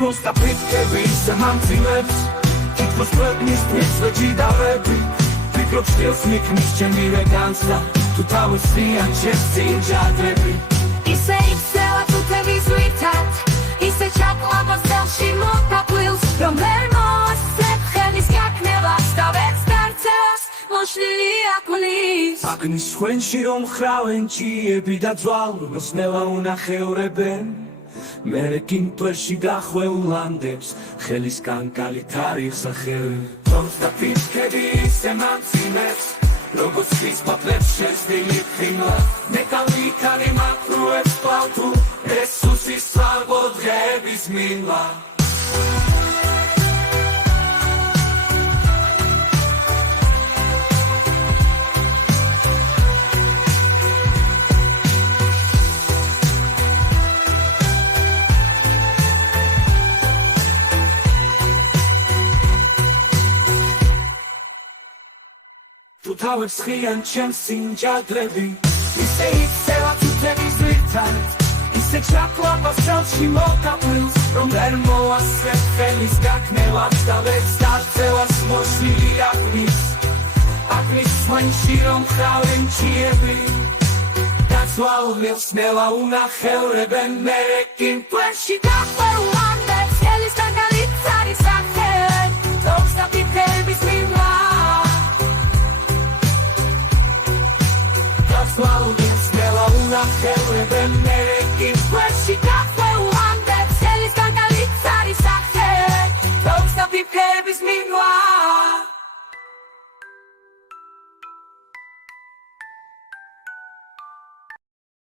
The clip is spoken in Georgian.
Просто притკების ამამძიმებს თითქოს ქვეყნის მისვეჭი დავები ფიქრობ შტილს მიქნის ჩემი რეგანსა თუ თავისიან ჩემს წინ ჯადრები ისე იქცევა თუთების ვითად ისე ჩაკლავოს წელში მოკαπვილს რომ ვერ მოასწრებ ხელის გაქნევას და ვერც დარწევას მოშლილი აკუნის აგნის ხვენში რომ ხრავენ ჭიები და ძვალს ნელა უნახევრებენ მერე კინტოში გახვეულანდებს ხელისგან კალი თარიღს ახევენ თორს და ფისკები ისე მამძიმებს როგორც ის პაპლებს შეძდილი ფინა მეტალიკარი მაკრუებს პალტუ ესუსის სალბო დღეების მილა თუ თავებს ხიან ჩემს წინ ჯადრები ისე იქცევა თუთების ვითად ისე ჩაკლავოს წელში მოკაპვილს რომ ვერ მოასწრებ ხელის გაქნევას და ვერც დარწევას მოშლილი აგნის ხვენში რომ ხრავენ ჭიები და ძვალს ნელა უნახევრებენ მერე კინტოში გახვეულანდებს ხელისგან კალი თარიღს ახევენ თორს და ფიქრების მილა That's why we'll get smell out of